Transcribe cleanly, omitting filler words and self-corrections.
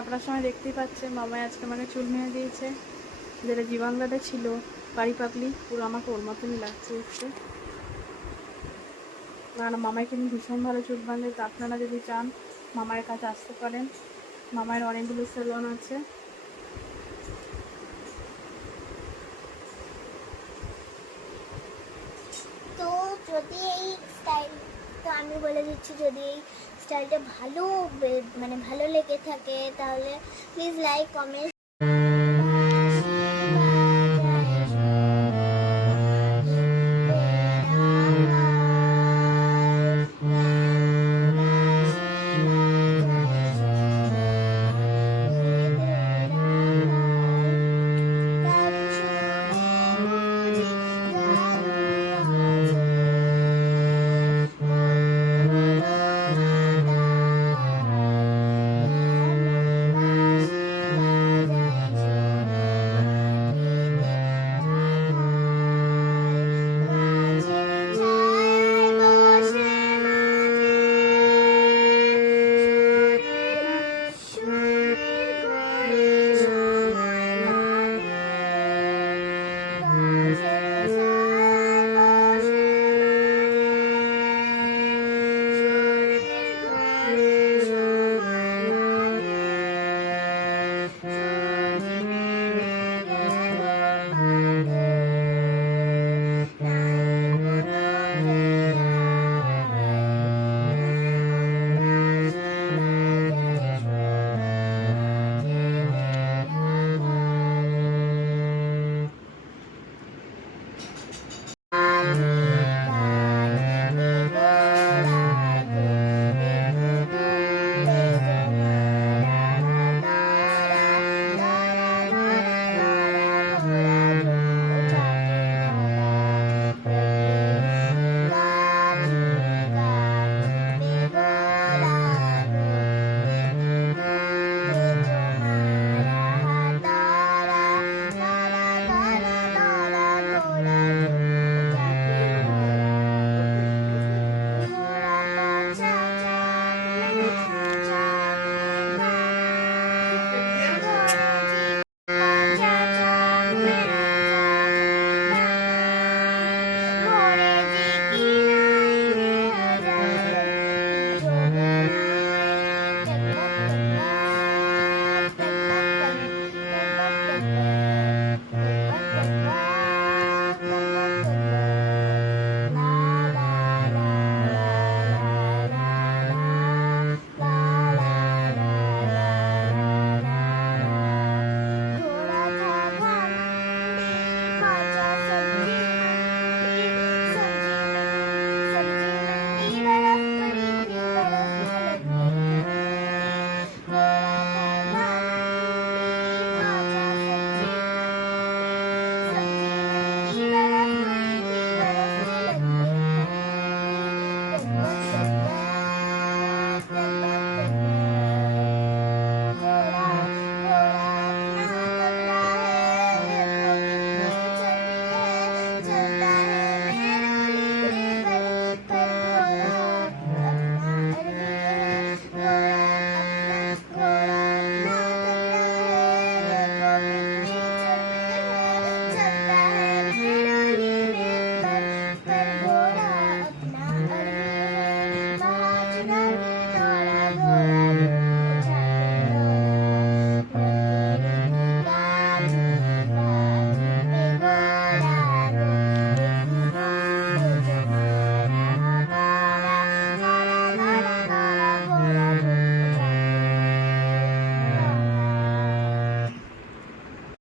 আপনার সময় দেখতেই পাচ্ছেন মামাই আজকে আমাকে চুল নিয়ে দিয়েছে, যেটা জীবাংলাতে ছিল পাড়ি পাকলি, পুরো আমাকে ওর মতনই লাগছে দেখতে। না না, মামাই কিন্তু ভীষণ ভালো চুল বাঁধে। তো আপনারা যদি চান মামায়ের কাছে আসতে পারেন, মামায়ের অনেকগুলো সেলুন আছে। তো যদি এই স্টাইল, তো আমি বলে দিচ্ছি, যদি এই স্টাইলটা ভালো মানে ভালো লেগে থাকে তাহলে প্লিজ লাইক কমেন্ট